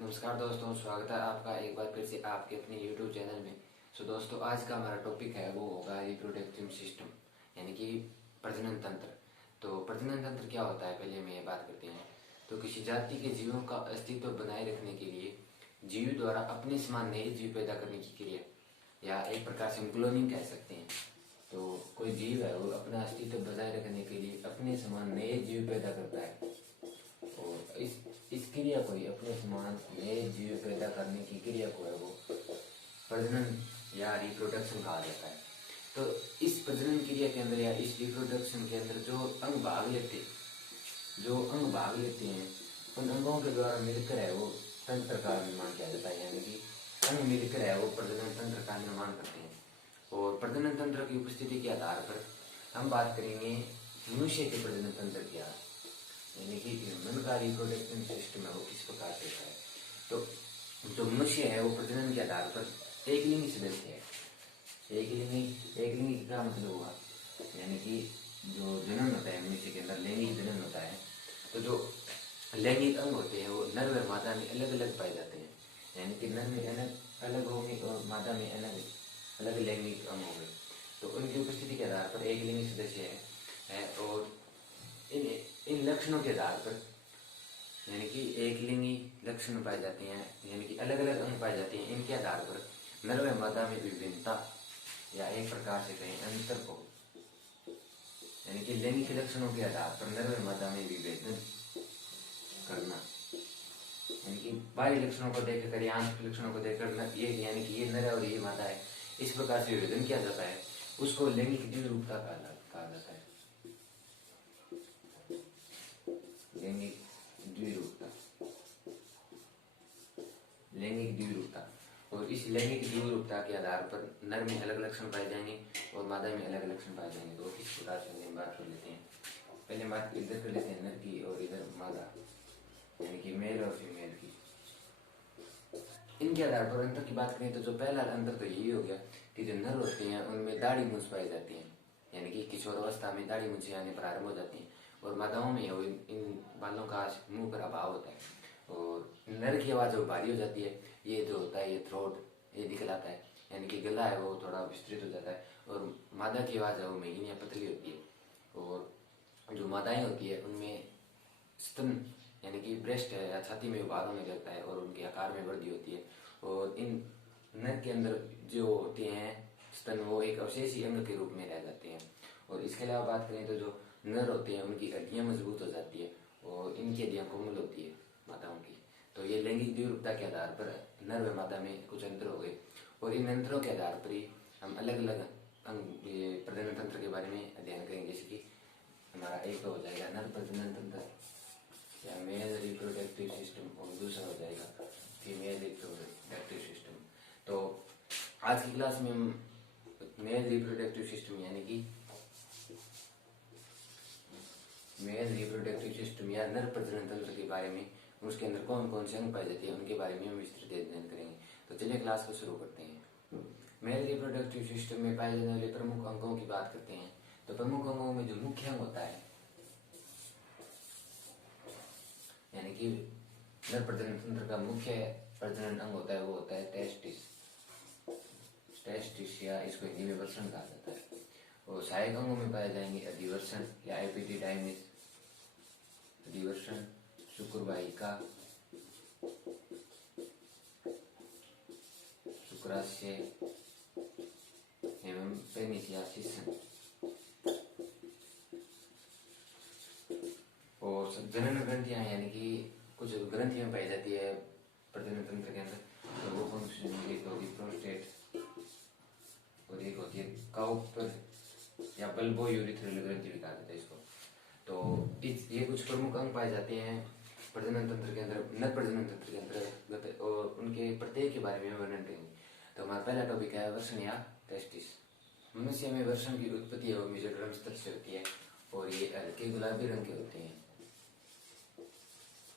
नमस्कार दोस्तों, स्वागत है आपका एक बार फिर से आपके अपने YouTube चैनल में। दोस्तों, आज का हमारा टॉपिक है वो होगा रिप्रोडक्टिव सिस्टम, यानी कि प्रजनन तंत्र। तो प्रजनन तंत्र क्या होता है, पहले हम ये बात करते हैं। तो किसी जाति के जीवों का अस्तित्व बनाए रखने के लिए जीव द्वारा अपने समान नए जीव पैदा करने की क्रिया, या एक प्रकार से हम क्लोनिंग कह सकते हैं। तो कोई जीव है वो अपना अस्तित्व बनाए रखने के लिए अपने समान नए जीव पैदा करता है, और इस क्रिया को ही अपने समान नए जीव पैदा करने की क्रिया को है वो प्रजनन या रिप्रोडक्शन कहा जाता है। तो इस प्रजनन क्रिया के अंदर या इस रिप्रोडक्शन के अंदर जो अंग भाग लेते हैं, उन अंगों के द्वारा मिलकर है वो तंत्र का निर्माण किया जाता है, यानी कि अंग मिलकर है वो प्रजनन तंत्र का निर्माण करते हैं। और प्रजनन तंत्र की उपस्थिति के आधार पर हम बात करेंगे मनुष्य के प्रजनन तंत्र की, यानी कि ह्यूमन का रिप्रोडक्टिव सिस्टम है वो किस प्रकार से होता है। तो जो मनुष्य है वो प्रजनन के आधार पर एक लिंगी सदस्य है। एक लिंगी का मतलब हुआ, यानी कि जो जन्म होता है मनुष्य के अंदर लैंगिक जन्म होता है। तो जो लैंगिक अंग होते हैं वो नर व मादा में अलग अलग पाए जाते हैं, यानी कि नर में अलग अलग होंगे और मादा में अलग अलग लैंगिक अंग होंगे। तो उनकी उपस्थिति के आधार पर एक लिंगी सदस्य है और इन लक्षणों के आधार पर, यानी कि एक लिंगी लक्षण पाए जाते हैं, यानी कि अलग अलग अंग पाए जाते हैं। इनके आधार पर नर व मादा में विभिन्नता या एक प्रकार से कहें अंतर को, यानी कि लैंगिक लक्षणों के आधार पर नर व मादा में विभेदन करना, यानी कि बाह्य लक्षणों को देखकर या आंतरिक लक्षणों को देखकर ये, यानी कि ये नर और ये मादा है, इस प्रकार से विभेदन किया जाता है। उसको लैंगिक द्विरूपता कहा जाता है। लैंगिक द्विरूपता। और इस लैंगिक द्विरूपता के आधार पर नर में अलग लक्षण पाए जाएंगे और मादा में अलग लक्षण पाए जाएंगे। तो किस प्रकार से हम बात कर लेते हैं, पहले बात इधर कर लेते हैं नर की और इधर मादा, यानी कि मेल और फीमेल की। इनके आधार पर अंतर की बात करें तो जो पहला अंतर तो यही हो गया कि जो नर होते हैं उनमें दाढ़ी मूंछ पाई जाती है, यानी कि किशोरावस्था में दाढ़ी मूंछें आने प्रारंभ हो जाती हैं। और मादाओं में इन बालों का मुंह पर अभाव होता है। और नर की आवाज जो भारी हो जाती है, ये जो होता है ये थ्रोट ये दिखलाता है, यानी कि गला है वो थोड़ा विस्तृत हो जाता है। और मादा की आवाज है वो महीन या पतली होती है। और जो मादाएं होती है उनमें स्तन, यानी कि ब्रेस्ट है या छाती में उभार होने लगता है और उनके आकार में वृद्धि होती है। और इन नर के अंदर जो होते हैं स्तन, वो एक अवशेषी अंग के रूप में रह जाते हैं। और इसके अलावा बात करें तो जो नर होते हैं उनकी हड्डियां मजबूत हो जाती है और इनकी हड्डियां कोमल होती है माताओं की। तो ये लैंगिक द्विरूपता के आधार पर नर व मादा में कुछ अंतर हो गए। और इन अंतरों के आधार पर ही हम अलग अलग अंग प्रजनन तंत्र के बारे में अध्ययन करेंगे। जैसे कि हमारा एक तो हो जाएगा नर प्रजनन तंत्र या मेल रिप्रोडक्टिव सिस्टम, और दूसरा हो जाएगा फीमेल रिप्रोडक्टिव सिस्टम। तो आज की क्लास में हम मेल रिप्रोडक्टिव सिस्टम, यानी कि मेल रिप्रोडक्टिव सिस्टम या नर प्रजनन तंत्र के बारे में, उसके अंदर कौन कौन से अंग पाए जाते हैं उनके बारे में हम विस्तृत अध्ययन करेंगे। तो चलिए क्लास को शुरू करते हैं। मेल रिप्रोडक्टिव सिस्टम में पाए जाने वाले प्रमुख अंगों की बात करते हैं। तो प्रमुख अंगों में जो मुख्य अंग होता है, यानी कि नर प्रजनन तंत्र का मुख्य प्रजनन अंग होता है वो होता है टेस्टिस या इसको हिंदी में वर्षण कहा जाता है। और सहायक अंगों में पाए जाएंगे अधिवर्षण या एपिडिडाइमिस, अधिवर्षण, शुक्रवाहिका, शुक्राशय एवं पेनिस या शिशन। और जनन ग्रंथियां, यानी कि कुछ ग्रंथियां पाई जाती है प्रजनन तंत्र के अंदर। तो वो फंक्शन एक होती है प्रोस्टेट और एक होती है काउपर या बल्बो यूरिथ्रल ग्रंथि भी कहा जाता है इसको। तो ये कुछ प्रमुख अंग पाए जाते हैं प्रजनन तंत्र के अंदर, नर प्रजनन तंत्र के अंतर्गत, और उनके प्रत्येक के बारे में वर्णन करेंगे। तो हमारा पहला टॉपिक है वर्षण या टेस्टिस। मनुष्य में वर्षण की उत्पत्ति है मेसोडर्म स्तर से होती है और ये हल्के गुलाबी रंग के होते हैं।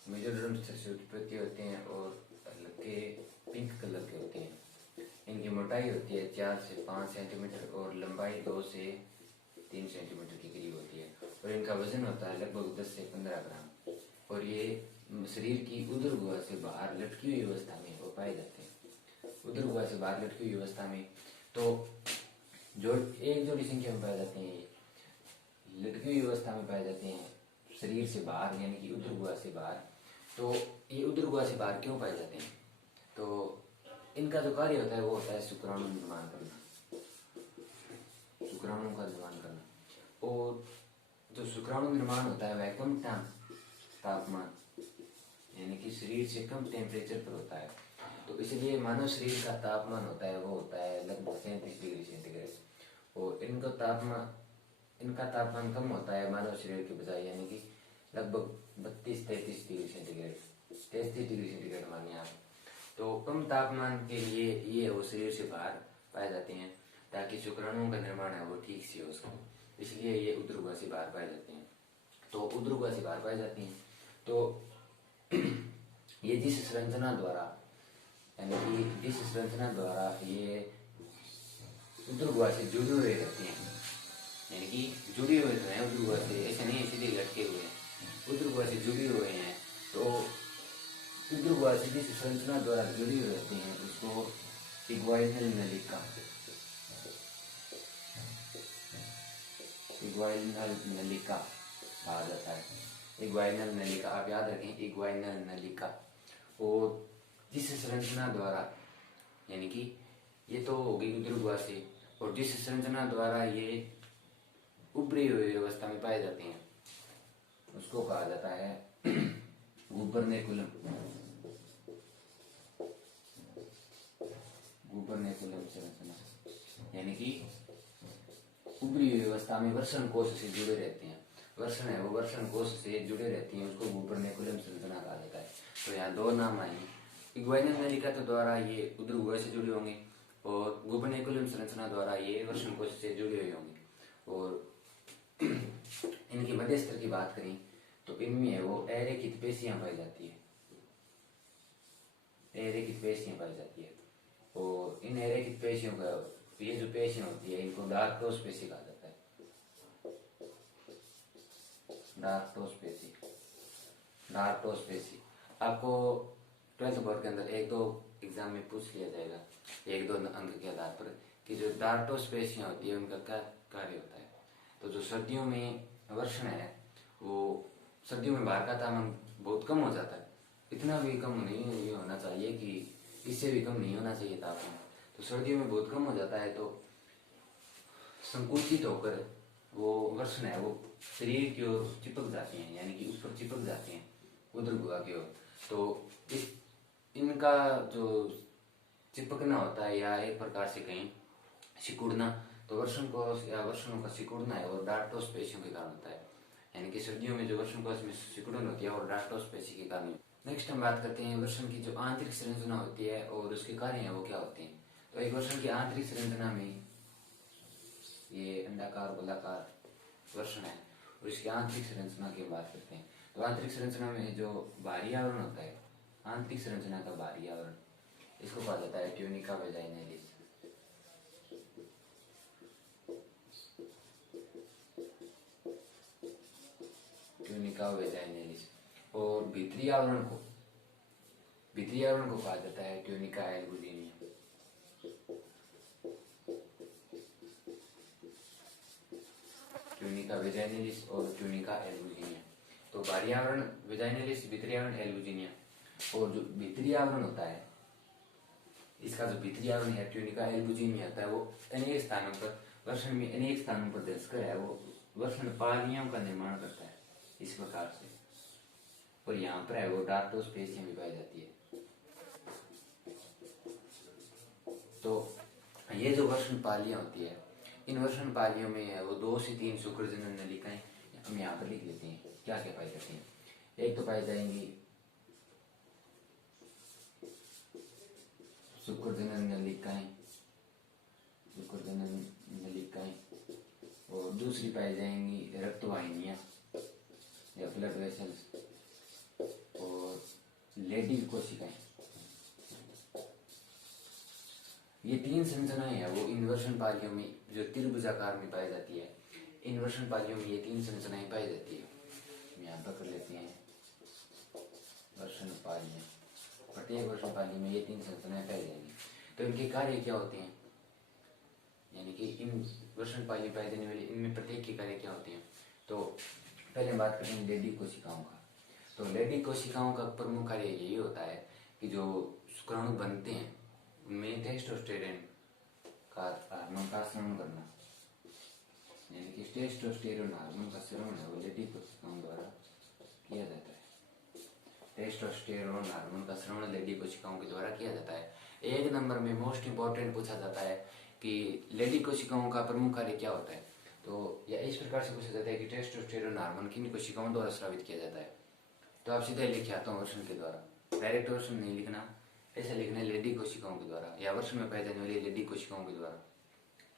मेसोडर्म स्तर से उत्पत्ति होते हैं और हल्के पिंक कलर के होते हैं। इनकी मोटाई होती है 4 से 5 सेंटीमीटर और लंबाई 2 से 3 सेंटीमीटर के करीब होती है। और इनका वजन होता है लगभग 10 से 15 ग्राम। और ये शरीर की उदर गुहा से बाहर लटकी हुई अवस्था में वो पाए जाते हैं। उदर गुहा से बाहर लटकी हुई अवस्था में तो एक जोड़ी संख्या में पाए जाते हैं, लटकी हुई अवस्था में पाए जाते हैं शरीर से बाहर, यानी कि उदर गुहा से बाहर। तो ये उदर गुहा से बाहर क्यों पाए जाते हैं? तो इनका जो कार्य होता है वो होता है शुक्राणु निर्माण करना, शुक्राणु का निर्माण करना। और जो शुक्राणु निर्माण होता है वह कम तापमान यानी कि शरीर से कम टेम्परेचर पर होता है। तो इसलिए मानव शरीर का तापमान होता है वो होता है लगभग 37 डिग्री सेंटीग्रेड। और इनका तापमान कम होता है मानव शरीर के बजाय, यानी कि लगभग 32-33 डिग्री सेंटीग्रेड, 33 डिग्री सेंटीग्रेड मानिए आप। तो कम तापमान के लिए ये वो शरीर से बाहर पाए जाते हैं ताकि शुक्राणुओं का निर्माण है वो ठीक से हो सके, इसलिए ये उदर गुहा से बाहर पाए जाते हैं। तो उदर गुहा से बाहर पाए जाती हैं तो ये जिस संरचना द्वारा, यानी कि जिस संरचना द्वारा ये उदर गुहा से जुड़े हुए रहते हैं, यानी कि जुड़े हुए तो हैं उदर गुहा से, ऐसे नहीं सीधे लटके हुए हैं, उदर गुहा से जुड़े हुए हैं। तो उदर गुहा से जिस संरचना द्वारा जुड़े हुए रहते हैं उसको इग्वाइनल नलिका, इग्वाइनल नलिका कहा जाता है। इग्वाइनल नलिका आप याद रखें, इग्वाइनल नलिका। और जिस संरचना द्वारा, यानी कि ये तो हो गई उदर गुहा से, और जिस संरचना द्वारा ये उभरी हुई अवस्था में पाए जाते हैं उसको कहा जाता है गुबर्नेकुलम, गुबर्नेकुलम संरचना, यानी कि उभरी हुई अवस्था में वर्षण कोश से जुड़े रहते हैं, वर्षण है वो वर्षण कोश से जुड़े रहती हैं, उसको गुबर्नेकुलम संरचना कहा जाता है। तो यहाँ दो नाम आएंगे, इग्वाइनल नलिका तो द्वारा ये उदर गुहा से जुड़े होंगे और गुबर्नेकुलम संरचना द्वारा ये वर्षण कोश से जुड़े हुए होंगे। और इनकी मध्य स्तर की बात करें तो इनमें वो अरेखित पेशियां पाई जाती है, अरेखित पेशियां पाई जाती है। और इन अरेखित पेशियों का, ये जो पेशियां होती है इनको डार्कोस पेशी कहा जाता है, डार्कोस पेशी, डार्कोस पेशी। आपको 12th बोर्ड के अंदर 1-2 एग्जाम में पूछ लिया जाएगा 1-2 अंक के आधार पर कि जो डार्कोस पेशियां होती है उनका क्या कार्य होता है। तो जो सर्दियों में वर्षण है वो सर्दियों में बाहर का तापमान बहुत कम हो जाता है, इतना भी कम नहीं होना चाहिए कि इससे भी कम नहीं होना चाहिए तापमान। तो सर्दियों में बहुत कम हो जाता है तो संकुचित होकर वो वर्षण है वो शरीर की ओर चिपक जाती हैं, यानी कि ऊपर चिपक जाती हैं उदर गुहा की ओर। तो इस इनका जो चिपकना होता है या एक प्रकार से कहीं सिकुड़ना, तो वर्षण कोश या वर्षणों का सिकुड़ना है और डार्टोस पेशियों के कारण होता है, यानी कि सर्दियों में जो वर्षण कोश में सिकुड़न होती है और डार्टोस पेशी के कारण। नेक्स्ट हम बात करते हैं वर्षण की जो आंतरिक संरचना होती है और उसके कार्य हैं वो क्या होते हैं। तो एक वर्षण की आंतरिक संरचना में ये अंडाकार गोलाकार वर्षण है और इसकी आंतरिक संरचना की बात करते हैं। तो आंतरिक संरचना में जो बाहरी आवरण होता है, आंतरिक संरचना का बाहरी आवरण, इसको कहा जाता है ट्यूनिका वेजाइनालिस। ट्यूनिका वेजाइनालिस। और भीतरी आवरण को कहा जाता है ट्यूनिका एल्बुजिनिया। ट्यूनिका वेजाइनालिस और ट्यूनिका एल्बुजिनिया। तो बाहरी आवरण वेजाइनालिस, भीतरी आवरण एल्बुजिनिया। और जो भीतरी आवरण होता है, इसका जो भीतरी आवरण है ट्यूनिका एल्बुजिनिया होता है, वो अनेक स्थानों पर वर्षण में अनेक स्थानों पर दर्शकर है वो वर्षण पालियों का निर्माण करता है इस प्रकार से। और यहाँ पर है वो डार्टोस पेशियां भी पाई जाती है। तो ये जो वर्षण पालियां होती है, इन वर्षण पालियों में है वो 2 से 3 शुक्रजनन नलिकाएं हम यहाँ पर लिख लेते हैं क्या क्या पाई जाती हैं। एक तो पाई जाएंगी शुक्रजनन नलिकाएं, शुक्रजनन नलिकाएं। और दूसरी पाई जाएंगी रक्तवाहिनियां या ब्लड वेसल्स और लेडीज कोशिकाएं। ये 3 संरचनाएं हैं वो इन्वर्शन पालियों में जो त्रिभुजाकार में पाई जाती है, इन्वर्शन पालियों में ये 3 संरचनाएं पाई जाती है। हम यहाँ पर कर लेते हैं वर्षणपाली, प्रत्येक वर्षणपाली में ये 3 संरचनाएं पाई जाएंगी। तो इनके कार्य क्या होते हैं, यानी कि इन वर्षणपाली में पाई जाने वाली इनमें प्रत्येक के कार्य क्या होते हैं। तो पहले हम बात करेंगे लेडी कोशिकाओं का। तो लेडी कोशिकाओं का प्रमुख कार्य यही होता है कि जो शुक्राणु बनते हैं उनमें टेस्टोस्टेरोन का हार्मोन का स्रावन करना, यानी कि टेस्टोस्टेरोन हार्मोन का स्रावन है वो लेडी कोशिकाओं द्वारा किया जाता है। टेस्टोस्टेरोन हार्मोन का स्रावन लेडी कोशिकाओं के द्वारा किया जाता है। एक नंबर में मोस्ट इंपॉर्टेंट पूछा जाता है कि लेडी कोशिकाओं का प्रमुख कार्य क्या होता है। तो या इस प्रकार से पूछा जाता है कि टेस्टोस्टेरोन हार्मोन किन कोशिकाओं द्वारा स्रावित किया जाता है। तो आप सीधे लिख आता हूँ वर्षण के द्वारा, डायरेक्ट वर्षण नहीं लिखना, ऐसा लिखना है लेडी कोशिकाओं के द्वारा या वर्ष में पाई जाने वाली लेडी कोशिकाओं के द्वारा,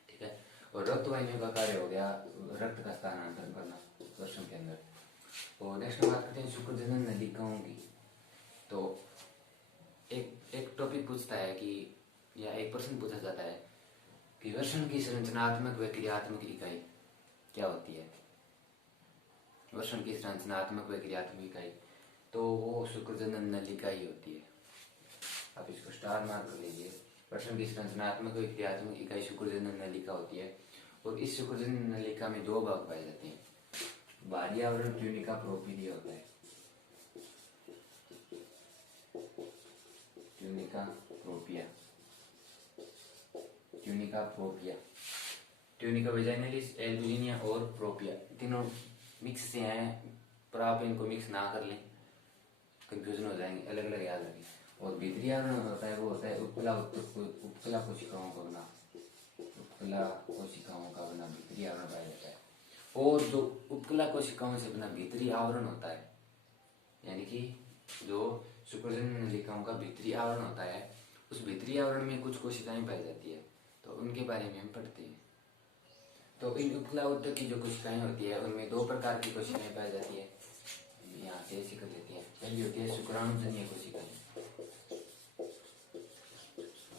ठीक है। और रक्त वाहिनियों का कार्य हो गया रक्त का स्थानांतरण करना वर्षण के अंदर। और नेक्स्ट हम बात करते हैं शुक्रजनन नलिकाओं की। तो एक टॉपिक पूछता है कि या एक प्रश्न पूछा जाता है कि वर्षण की संरचनात्मक व क्रियात्मक इकाई क्या होती है। वर्षण की संरचनात्मक व क्रियात्मक इकाई तो वो शुक्रजनन नलिका ही होती है। आप इसको स्टार मार्क कर लीजिए। वर्षण की संरचनात्मक व क्रियात्मक इकाई शुक्रजनन नलिका होती है। और इस शुक्रजनन नलिका में 2 भाग पाए जाते हैं, बाहरी आवरण ट्यूनिका प्रोपिडिया होता है, ट्यूनिका प्रोपिया, ट्यूनिका प्रोपिया, ट्यूनिका वेजाइनलिस, एल्बुलिनिया और प्रोपिया, तीनों मिक्स से हैं, पर आप इनको मिक्स ना कर लें, कंफ्यूजन हो जाएंगे, अलग अलग याद रखें। और भीतरी आवरण होता है वो होता है उपकला कोशिकाओं का बना, उपकला कोशिकाओं का बना भीतरी आवरण पाया जाता है। और जो उपकला कोशिकाओं से बना भीतरी आवरण होता है, यानी कि जो शुक्रजनन नलिकाओं का भीतरी आवरण होता है, उस भीतरी आवरण में कुछ कोशिकाएं पाई जाती है, तो उनके बारे में हम पढ़ते हैं। तो इन उपकला ऊतक की जो कोशिकाएं होती है उनमें 2 प्रकार की कोशिकाएं पाई जाती है, यहाँ से ऐसे कर देते हैं। पहली होती है शुक्राणुजन्य कोशिकाएं।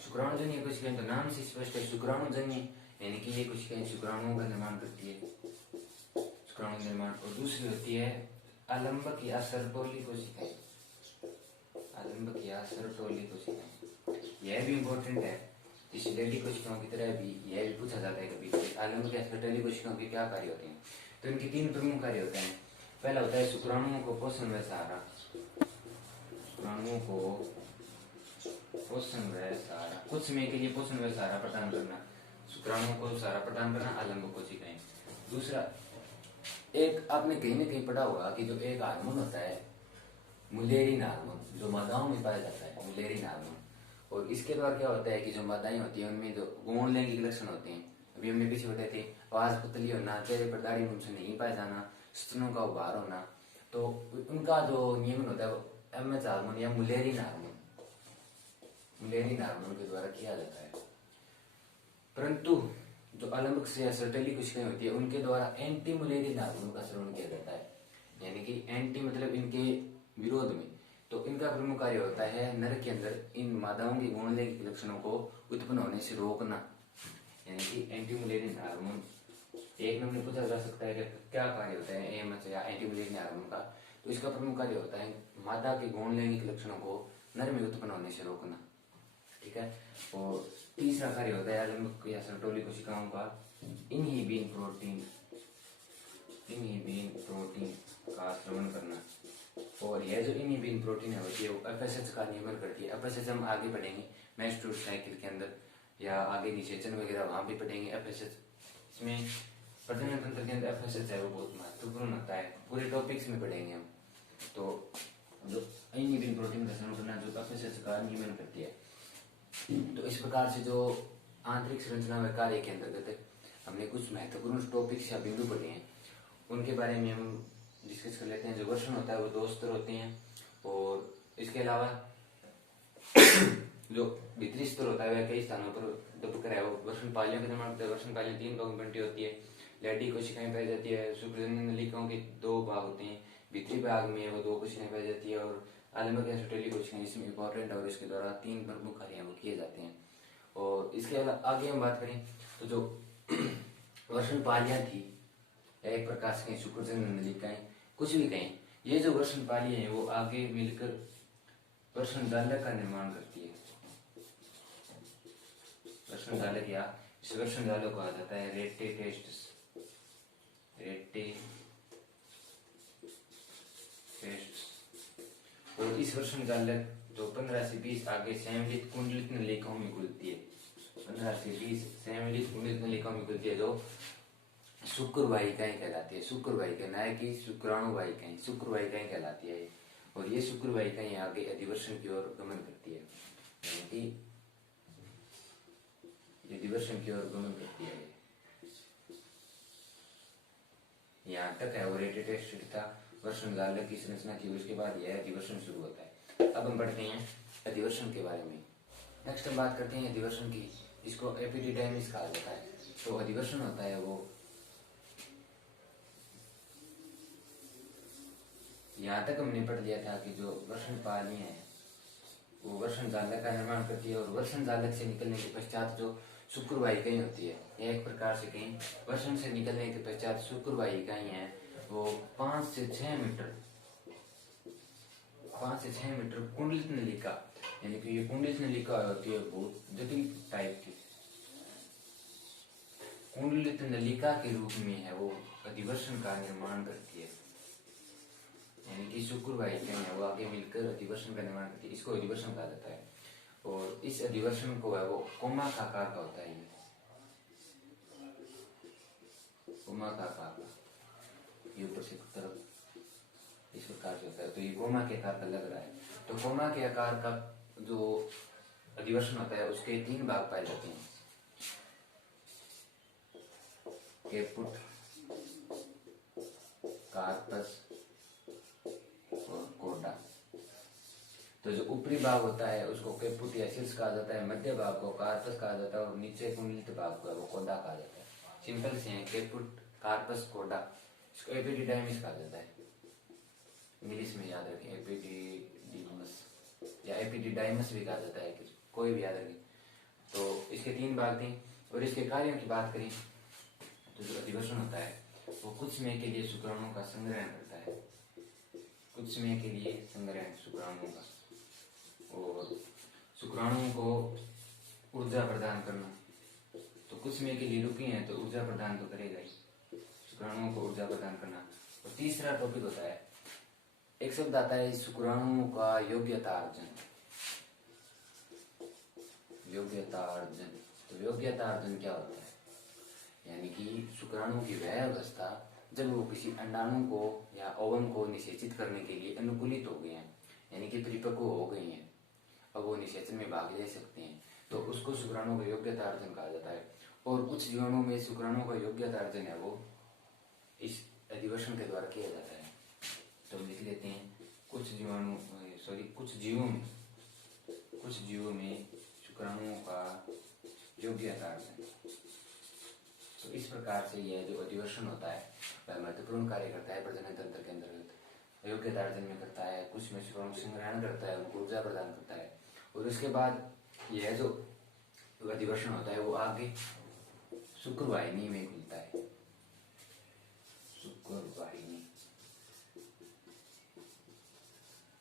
शुक्राणुजन्य कोशिकाएं तो नाम से स्पष्ट है, शुक्राणुजन्य यानी कि ये कोशिकाएं शुक्राणुओं का निर्माण करती है, शुक्राणु निर्माण। और दूसरी होती है आलंबक या सर्टोली कोशिकाएं, आलंबक या सर्टोली कोशिकाएं। यह भी इम्पोर्टेंट है, इस लेडी कोशिकाओं की तरह भी यह भी पूछा जाता है कभी आलंबक या सर्टोली कोशिकाओं के क्या कार्य होते हैं। तो इनके 3 प्रमुख कार्य होते हैं। पहला होता है शुक्राणुओं को पोषण व सहारा, शुक्राणुओं को पोषण व सहारा, कुछ समय के लिए पोषण व सहारा प्रदान करना, शुक्राणुओं को सहारा प्रदान करना आलंबक कोशिकाएं। दूसरा, एक आपने कहीं ना कहीं पढ़ा होगा कि जो एक हार्मोन होता है मुलेरिन हार्मोन, जो मादाओं में पाया जाता है मुलेरिन हार्मोन। और इसके द्वारा क्या होता है कि जो मादाएं होती हैं उनमें जो गौण लैंगिक लक्षण होते हैं, अभी हमने पीछे बताए थे, आवाज पतली होना, चेहरे पर दाढ़ी मूंछ नहीं पाया जाना, स्तनों का उभार होना, तो उनका जो नियमन होता है वो एमएच हार्मोन या मुलेरिन हार्मोन, मुलेरिन हार्मोन के द्वारा किया जाता है। परंतु जो आलंबक से सर्टोली कोशिकाएं होती है उनके द्वारा एंटी मुलेरिन हार्मोन का स्रावन किया जाता है, यानी कि एंटी मतलब इनके विरोध में। तो इनका प्रमुख कार्य होता है नर के अंदर इन मादाओं के गौण लैंगिक लक्षणों को उत्पन्न होने से रोकना, यानी कि एंटी मुलेरिन हार्मोन। एक नंबर पूछा जा सकता है कि क्या कार्य होता है एएमएच या एंटी मुलेरिन हार्मोन का। तो इसका प्रमुख कार्य होता है मादा के गौण लैंगिक लक्षणों को नर में उत्पन्न होने से रोकना, ठीक है। और तीसरा कार्य होता है आलंबक या सर्टोली कोशिकाओं का इनहिबिन प्रोटीन, इनहिबिन प्रोटीन का स्रावन करना। और यह जो इनहिबिन प्रोटीन है होती है वो एफएसएच का नियमन करती है। एफएसएच हम आगे पढ़ेंगे मेस्टूर साइकिल के अंदर या आगे निषेचन वगैरह वहां भी पढ़ेंगे एफएसएच। इसमें प्रजनन तंत्र के अंदर एफएसएच है वो बहुत महत्वपूर्ण होता है, पूरे टॉपिक्स में पढ़ेंगे हम। तो जो इनहिबिन प्रोटीन का स्रावन करना जो एफएसएच का नियमन करती है। तो इस प्रकार से जो आंतरिक संरचना व कार्य के अंतर्गत हमने कुछ महत्वपूर्ण टॉपिक्स या बिंदु पढ़े हैं, उनके बारे में हम डिस्कस कर लेते हैं। जो वर्षण होता है वो 2 स्तर होते हैं, और इसके अलावा जो भीतरी स्तर होता है वह कई स्थानों पर दबकर है। वो वर्षण पालियों के निर्माण करता है। वर्षण पालियां 3 भागों में बंटी होती है। लेडी कोशिकाएं पाई जाती है, शुक्रजनन नलिकाओं के 2 भाग होते हैं, भीतरी भाग में वो 2 कोशिकाएं पाई जाती है, और आलंबक या सर्टोली कोशिकाएं इसमें इंपॉर्टेंट और इसके द्वारा 3 प्रमुख कार्य वो किए जाते हैं। और इसके अलावा आगे हम बात करें तो जो वर्षण पालियां थी एक प्रकार से शुक्रजनन नलिकाएं कुछ भी कहें, ये जो वर्षण पालियां हैं वो आगे मिलकर वर्षण जालक का निर्माण करती है। वर्षण जालक या इस वर्षण जालक को कहा जाता है रेटेटेस्ट्स। और इस वर्षण जालक जो 15 से 20 आगे संमिलित कुंडलित नलिकाओं में खुलती है। 15 से 20 संमिलित कुंडलित नलिकाओं में खुलती है, जो शुक्र वाहिकाएं कहलाती है। शुक्र वाहिका ना कि शुक्राणु वाहिकाएं, शुक्र वाहिकाएं कहलाती है। और ये शुक्र वाहिकाएं आगे अधिवर्षण की ओर गमन करती है, यानी कि अधिवर्षण की ओर गमन करती है। यहाँ तक है वो रेटेटेस्ट था वर्षण जालक की संरचना थी। उसके बाद यह अधिवर्षण शुरू होता है। अब हम पढ़ते हैं अधिवर्षण के बारे में। नेक्स्ट हम बात करते हैं अधिवर्षण की, जिसको एपिडिडाइमिस कहा जाता है। तो अधिवर्षण होता है वो, यहाँ तक हमने पढ़ लिया था कि जो वर्षण पाली है वो वर्षण जालक का निर्माण करती है। और वर्षण जालक से निकलने के पश्चात जो शुक्र वाहिकाएं होती है, यह एक प्रकार से कहीं वर्षण से निकलने के पश्चात शुक्र वाहिकाएं हैं वो 5 से 6 मीटर कुंडलित नलिका, यानी कि ये कुंडलित नलिका होती है बहुत जटिल टाइप की, कुंडलित नलिका के रूप में है वो अधिवर्षण का निर्माण करती है। यानी कि शुक्र वाहिकाएं है वो आगे मिलकर अधिवर्षण का निर्माण करती है। इसको अधिवर्षण कहा जाता है। और इस अधिवर्षण को है वो कोमा का आकार का होता है। कोमा का आकार, ये ऊपर से तरफ इस प्रकार से होता है। तो ये कोमा के आकार का लग रहा है। तो कोमा के आकार का जो अधिवर्षण होता है उसके 3 भाग पाए जाते हैं, कैपुट, कार्पस और कोडा। तो जो ऊपरी भाग होता है उसको कैपुट या शीर्ष कहा जाता है, मध्य भाग को कार्पस कहा जाता है और नीचे कुंडलित भाग को वो कोडा कहा जाता है। सिंपल से है, कैपुट, कार्पस, कोडा। इसको एपिडिडाइमिस कहा जाता है, इंग्लिश में याद रखें एपिडिडिमस या एपिडिडाइमस भी कहा जाता है, कोई भी याद रखें। तो इसके 3 भाग थे। और इसके कार्यों की बात करें तो जो अधिवर्षण होता है वो कुछ समय के लिए शुक्राणुओं का संग्रहण करता है, कुछ समय के लिए संग्रहण शुक्राणुओं का, और शुक्राणुओं को ऊर्जा प्रदान करना। तो कुछ समय के लिए रुके हैं तो ऊर्जा प्रदान तो करेगा ही, शुक्राणुओं को ऊर्जा प्रदान करना। और तीसरा टॉपिक होता है, एक शब्द आता है शुक्राणुओं का योग्यतार्जन। योग्यतार्जन, तो योग्यतार्जन क्या होता है? यानी कि शुक्राणु की वह अवस्था जब वो किसी अंडाणु को या ओवम को निषेचित करने के लिए अनुकूलित हो गए हैं, यानी कि परिपक्व हो गई हैं, अब वो निषेचन में भाग ले सकते हैं, तो उसको शुक्राणु का योग्यतार्जन कहा जाता है। और कुछ जीवाणुओं में शुक्राणु का योग्यतार्जन है वो इस अधिवर्षण के द्वारा किया जाता है। तो लिख लेते हैं, कुछ जीवों में शुक्राणुओं का योग्यतार्जन। तो इस प्रकार से यह जो अधिवर्षण होता है वह महत्वपूर्ण कार्य करता है प्रजनन तंत्र के अंतर्गत। योग्यतार्जन में करता है, कुछ में शुक्राणु संग्रहण करता है, उनको ऊर्जा प्रदान करता है। और उसके बाद यह जो अधिवर्षण होता है वो आगे शुक्र वाहिनी में खुलता है। शुक्र वाहिनी,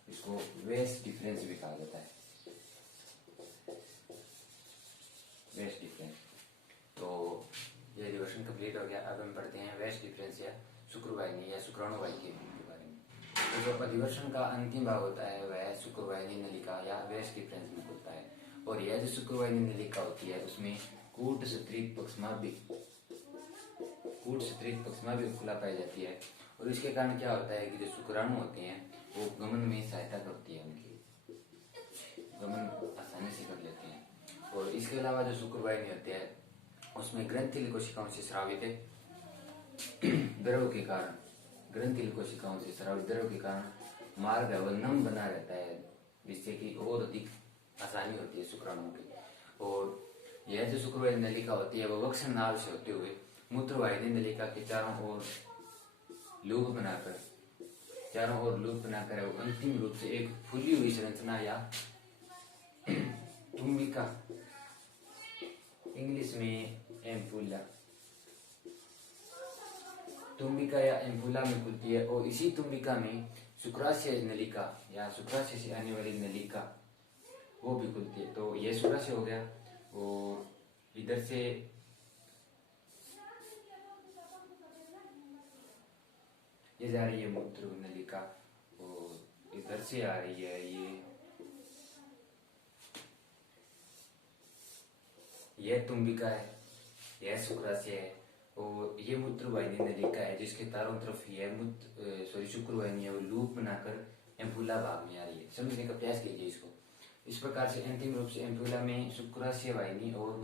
इसको वेस्ट डिफरेंस भी कहा जाता है, वेस्ट डिफरेंस। तो यह अधिवर्षण कंप्लीट हो गया। अब हम पढ़ते हैं वेस्ट डिफरेंस या शुक्र वाहिनी या शुक्राणु वाहिनी के बारे में। तो जो अधिवर्षण का अंतिम भाग होता है वह शुक्र वाहिनी नलिका या वेस्ट डिफरेंस में खुलता है। और यह जो शुक्र वाहिनी नलिका होती है उसमें कूट सतृक पक्षमा भी खुला पाई जाती है। और इसके कारण क्या होता है कि जो शुक्राणु होते हैं वो गमन में सहायता करती है, उनकी गमन आसानी से कर लेते हैं। और इसके अलावा जो शुक्र वाहिनी होती है उसमें ग्रंथिल कोशिकाओं से स्रावित द्रव के कारण, ग्रंथिल कोशिकाओं से स्रावित द्रव के कारण मार्ग है वो नम बना रहता है, जिससे कि और अधिक आसानी होती है शुक्राणुओं की। और यह जो शुक्र वाहिनी नलिका होती है वो वक्षण नाल से होते हुए मूत्र वाहिनी नलिका के चारों ओर लूप बनाकर वो अंतिम रूप से एक फूली हुई संरचना या तुम्बिका, इंग्लिश में एम्पुला, तुम्बिका या एम्पुला में खुलती है। और इसी तुम्बिका में शुक्राशय नलिका या शुक्राशय से आने वाली नलिका वो भी खुलती है। तो ये शुक्राशय हो गया। और इधर से ये जा रही है मूत्र नलिका और इधर से आ रही है ये तुम्बिका है, यह शुक्राशय है। और ये मूत्रवाहिनी नलिका है जिसके चारों तरफ यह शुक्रवाहिनी है वो लूप बनाकर एम्पुला भाग में आ रही है। समझने का प्रयास कीजिए इसको। इस प्रकार से अंतिम रूप से एम्पुला में शुक्राशय वाहिनी और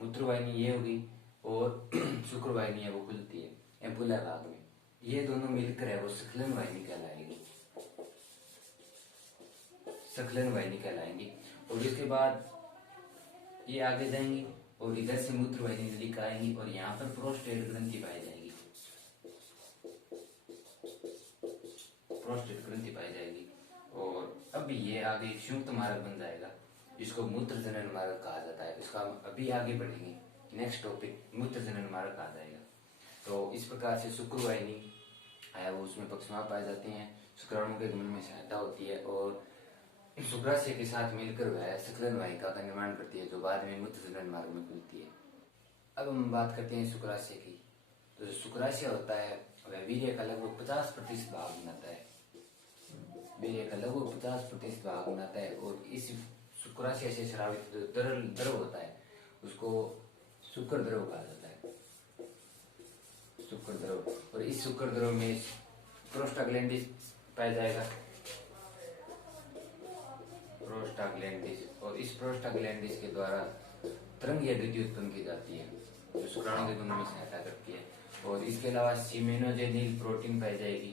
मूत्रवाहिनी ये होगी और शुक्रवाहिनी है वो खुलती है एम्पुला भाग में। ये दोनों मिलकर है वो स्खलन वाहिनी कहलाएगी, स्खलन वाहिनी कहलाएंगी। और इसके बाद ये आगे जाएंगी और इधर से मूत्रवाहिनी नलिका आएंगी और यहाँ पर प्रोस्टेट ग्रंथि पाई जाएगी, प्रोस्टेट ग्रंथि पाई जाएगी। और अभी ये आगे संयुक्त मार्ग बन जाएगा जिसको मूत्र जनन मार्ग कहा जाता है। इसका अभी आगे बढ़ेंगे, नेक्स्ट टॉपिक मूत्र जनन मार्ग कहा जाएगा। तो इस प्रकार से शुक्रवाहिनी है वो उसमें पक्षमा पाए जाते हैं, शुक्राणु के गमन में सहायता होती है और शुक्राशय के साथ मिलकर वह स्खलन वाहिका का निर्माण करती है जो बाद में मूत्र जनन मार्ग में खुलती है। अब हम बात करते हैं शुक्राशय की। तो जो शुक्राशय होता है वह वीर्य का लगभग 50% भाग बनाता है, वीर्य का लगभग 50% भाग बनाता है। और इस शुक्राशय से स्रावित जो तरल द्रव होता है उसको शुक्र द्रव कहा जाता है, शुक्र द्रव। और इस शुक्र द्रव में प्रोस्टाग्लैंडिस पाया जाएगा, प्रोस्टाग्लैंडिस। और इस प्रोस्टाग्लैंडिस के द्वारा तरंगीय गति उत्पन्न की जाती है जो शुक्राणु के गमन में सहायता करती है। और इसके अलावा सीमेनोजेनिल प्रोटीन पाई जाएगी,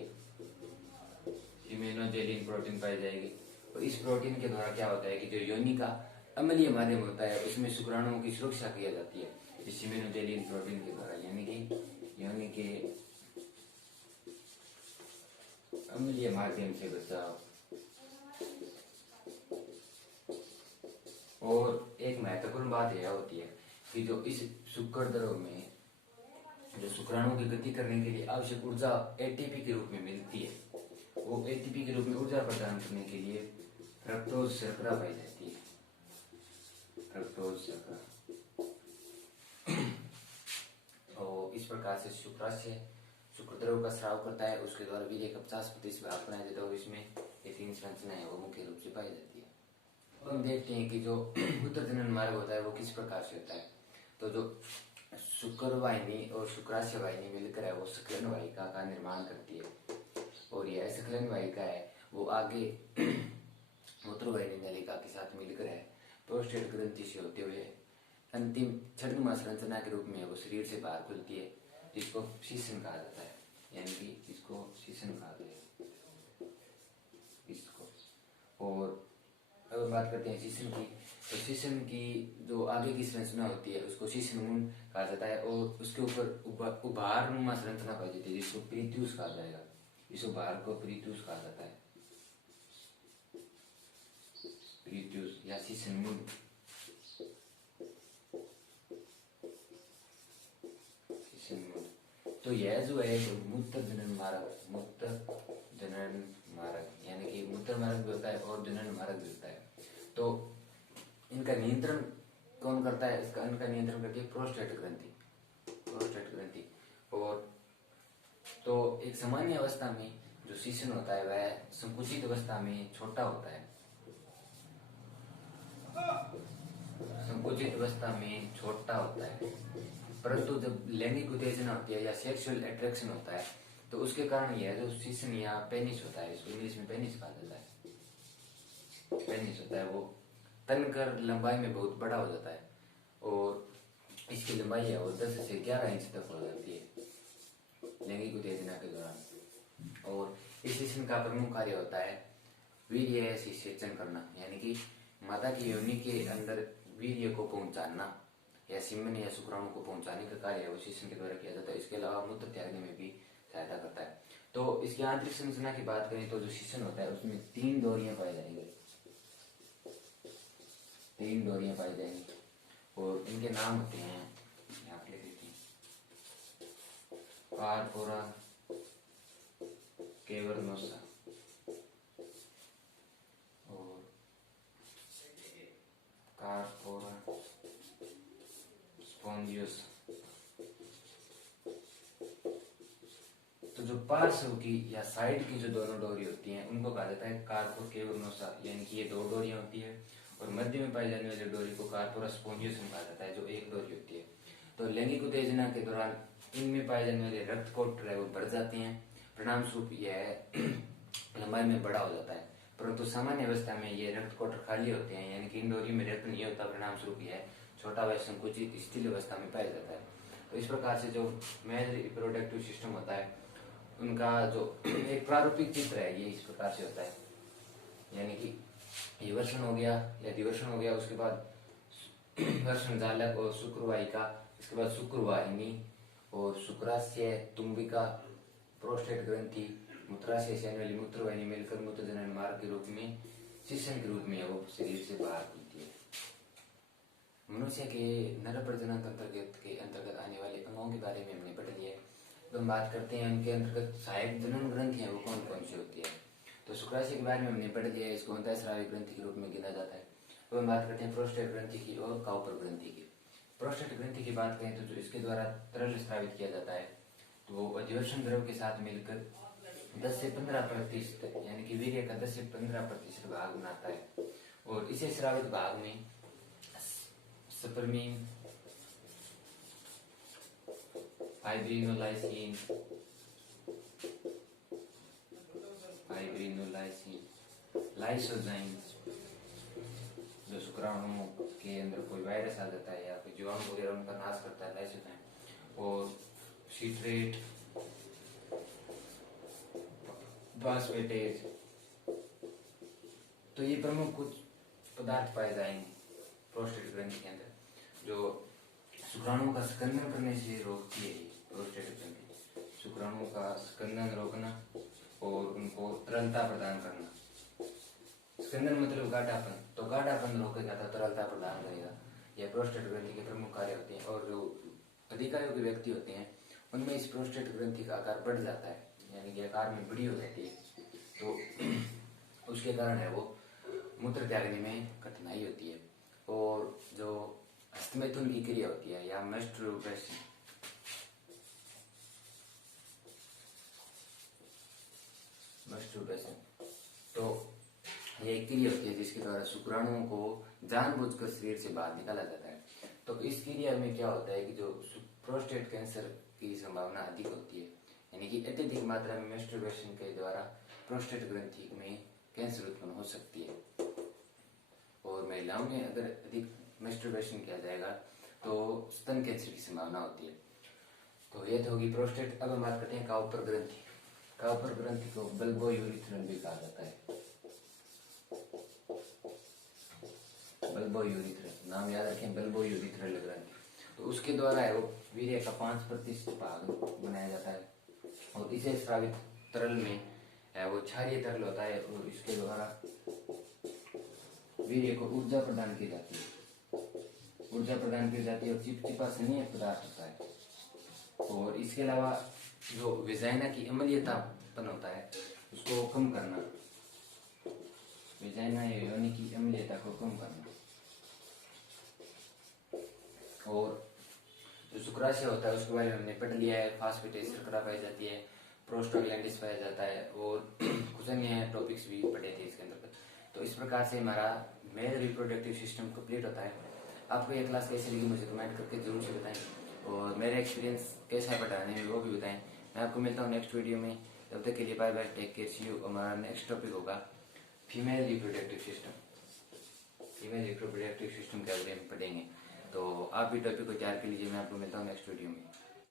सीमेनोजेनिल प्रोटीन पाई जाएगी। और इस प्रोटीन के द्वारा क्या होता है कि जो योनि का अम्लीय माध्यम होता है उसमें शुक्राणुओं की सुरक्षा की जाती है इस सीमेनोजेनिल प्रोटीन के द्वारा, यानी कि योनि के अम्लीय माध्यम से बचाव। और एक महत्वपूर्ण बात यह होती है कि जो इस शुक्र द्रव में जो शुक्राणु की गति करने के लिए आवश्यक ऊर्जा एटीपी के रूप में मिलती है, वो एटीपी के रूप में ऊर्जा प्रदान करने के लिए फ्रक्टोज शर्करा पाई जाती है, फ्रक्टोज शर्करा। और इस प्रकार से शुक्राशय शुक्र द्रव का स्राव करता है, उसके द्वारा वीर्य का 50% भाग बनाया जाता है और इसमें ये 3 संरचनाएं वो मुख्य रूप से पाई जाती है। अब हम देखते हैं कि जो मूत्र जनन मार्ग होता है वो किस प्रकार से होता है। तो जो शुक्र वाहिनी और शुक्राशय वाहिनी मिलकर है वो स्खलन वाहिका का निर्माण करती है। और यह स्खलन वाहिका है वो आगे मूत्रवाहिनी नलिका के साथ मिलकर है प्रोस्टेट ग्रंथि से होते हुए अंतिम छद्म संरचना के रूप में वो शरीर से बाहर खुलती है जिसको शीशन कहा जाता है, यानी कि इसको शीशन कहा जाता है इसको। और अब बात करते हैं शीशन की। तो शीशन की जो आगे की संरचना होती है उसको शीशन मुंड कहा जाता है और उसके ऊपर उभार नुमा संरचना पाई जाती है जिसको प्रीत्यूष कहा जाएगा, इस उभार को प्रीत्यूष कहा जाता है, प्रीत्यूष या शीशन मुंड। तो यह जो है मूत्र जनन मार्ग यानी कि मूत्र मार्ग भी होता है और जनन मार्ग भी होता है। तो इनका नियंत्रण कौन करता है? इनका नियंत्रण करती है प्रोस्टेट ग्रंथि, प्रोस्टेट ग्रंथि। और तो एक सामान्य अवस्था में जो शीशन होता है वह संकुचित अवस्था में छोटा होता है, संकुचित अवस्था में छोटा होता है। परंतु जब लैंगिक उत्तेजना होती है या सेक्सुअल अट्रैक्शन होता है तो उसके कारण यह जो शीशन या पेनिस होता है, इसको इंग्लिश में पेनिस कहा जाता है, पेनिस होता है वो तनकर लंबाई में बहुत बड़ा हो जाता है और इसकी लंबाई है वो 10 से 11 इंच तक हो जाती है लैंगिक उत्तेजना के दौरान। और इस शीशन का प्रमुख कार्य होता है वीर्य सिंचन करना, यानी कि माता की योनि के अंदर वीर्य को पहुंचाना या सीमन या शुक्राणु को पहुंचाने का कार्य वो शीशन के द्वारा किया जाता है। इसके अलावा मूत्र त्यागने में भी सहायता करता है। तो इसकी आंतरिक संरचना की बात करें तो जो शीशन होता है उसमें 3 डोरियां पाई जाएंगी, 3 डोरियां पाई जाएंगी और इनके नाम होते हैं, यहाँ पे देखिए, कार्पोरा, केवर्नोसा और कार्पोरा स्पोंजियोसा। तो जो पार्श्व की या साइड की जो दोनों डोरी होती हैं उनको कहा जाता है कार्पो केवर्नोसा, यानी कि ये दो डोरियां होती है। और मध्य में पाई जाने वाली डोरी को कार्पोरा स्पोंजियोसम कहा जाता है, जो एक डोरी होती है। तो लैंगिक उत्तेजना के दौरान इनमें पाए जाने वाले रक्त कोट वो बढ़ जाते हैं, परिणाम स्वरूप यह लंबाई में बड़ा हो जाता है। परंतु सामान्य अवस्था में ये रक्त कोट खाली होते हैं, यानी कि इन डोरी में रक्त नहीं होता, परिणाम स्वरूप यह छोटा व संकुचित स्थिर अवस्था में पाया जाता है। तो इस प्रकार से जो मेल रिप्रोडक्टिव सिस्टम होता है उनका जो एक प्रारूपिक चित्र है ये इस प्रकार से होता है, यानी कि ये वर्षण हो गया या दिवर्षण हो गया, उसके बाद वर्षण जालक और शुक्रवाहिका, इसके बाद शुक्रवाहिनी और शुक्राशय, तुम्बिका, प्रोस्टेट ग्रंथि, मूत्राशय से आने वाली मूत्रवाहिनी मिलकर मूत्र जनन मार्ग के रूप में शिशन के रूप में वो शरीर से बाहर निकलती है। मनुष्य के नर प्रजनन तंत्र के अंतर्गत आने वाले अंगों के बारे में हमने पढ़ लिया है। तो हम बात करते हैं उनके अंतर्गत सहायक जनन ग्रंथि है वो कौन कौन सी होती है। तो शुक्राशय के बारे में हमने पढ़ लिया है, इसको अंतःस्रावी ग्रंथि के रूप में गिना जाता है। तो हम बात करते हैं प्रोस्टेट ग्रंथि की और काउपर ग्रंथि की। प्रोस्टेट ग्रंथि की बात करें तो जो इसके द्वारा तरल स्रावित किया जाता है तो वो अधिवर्षण द्रव के साथ मिलकर 10 से 15% यानी कि वीर्य का 10 से 15% भाग बनाता है। और इसे स्रावित भाग में स्पर्मीन, फाइब्रिनोलाइसिन, लाइसोजाइम, जो शुक्राणुओं के अंदर कोई वायरस आ जाता है या कोई जीवाणु वगैरह उनका नाश करता है, लाइसोजाइम, और सीट्रेट, फास्फेटेज। तो ये प्रमुख कुछ पदार्थ पाए जाएंगे प्रोस्टेट ग्रंथि के अंदर, जो शुक्राणुओं का स्कंदन करने से रोकती है। प्रोस्टेट ग्रंथि शुक्राणुओं का स्कंदन रोकना और उनको तरलता प्रदान करना। स्कंदन मतलब गाढ़ापन, तो गाढ़ापन रोकेगा तो तरलता प्रदान करेगा। यह प्रोस्टेट ग्रंथि के प्रमुख कार्य होते हैं। और जो अधिकायु के व्यक्ति होते हैं उनमें इस प्रोस्टेट ग्रंथि का आकार बढ़ जाता है, यानी कि आकार में बड़ी हो जाती है। तो उसके कारण है वो मूत्र त्यागने में कठिनाई होती है। और जो हस्तमैथुन की क्रिया होती है या मेस्ट्रुएशन, तो यह एक क्रिया होती है जिसके द्वारा शुक्राणुओं को जानबूझकर शरीर से बाहर निकाला जाता है। तो इस क्रिया में क्या होता है कि जो प्रोस्टेट कैंसर की संभावना अधिक होती है, यानी कि अत्यधिक मात्रा में मेस्ट्रुएशन के द्वारा प्रोस्टेट ग्रंथि में कैंसर उत्पन्न हो सकती है। और महिलाओं में अगर अधिक मेस्ट्रुएशन किया जाएगा तो स्तन कैंसर की संभावना होती है। तो ये तो होगी प्रोस्टेट। अब हम बात करते हैं काउपर ग्रंथि। काउपर ग्रंथि को बल्बो यूरिथ्रल भी कहा जाता है। बल्बो यूरिथ्रल नाम याद रखें, बल्बो यूरिथ्रल ग्रंथि। तो उसके द्वारा है वो वीर्य का 5% भाग बनाया जाता है और इसे स्रावित तरल में है वो क्षारीय तरल होता है और इसके द्वारा वीर्य को ऊर्जा प्रदान की जाती है। ऊर्जा प्रदान की जाती है और चिपचिपा सनीय पदार्थ होता है। और इसके अलावा जो वेजाइना की अम्लीयतापन होता है उसको कम करना, वेजाइना या योनि की अम्लीयता को कम करना। और जो शुक्राशय होता है उसके बारे में हमने पढ़ लिया है। फास्फेटेज शर्करा पाई जाती है, प्रोस्टाग्लैंडिस पाया जाता है और कुछ अन्य टॉपिक्स भी पढ़े थे इसके अंतर्गत। तो इस प्रकार से हमारा मेल रिप्रोडक्टिव सिस्टम कंप्लीट होता है। आपको ये क्लास कैसी लगी मुझे कमेंट करके जरूर से बताएं और मेरा एक्सपीरियंस कैसा है पढ़ाने में वो भी बताएं। मैं आपको मिलता हूँ नेक्स्ट वीडियो में, तब तक के लिए bye bye, take care, see you. हमारा नेक्स्ट टॉपिक होगा female reproductive system. Female reproductive system के बारे में पढ़ेंगे, तो आप भी टॉपिक को तैयार कर लीजिए। मैं आपको मिलता हूँ नेक्स्ट वीडियो में।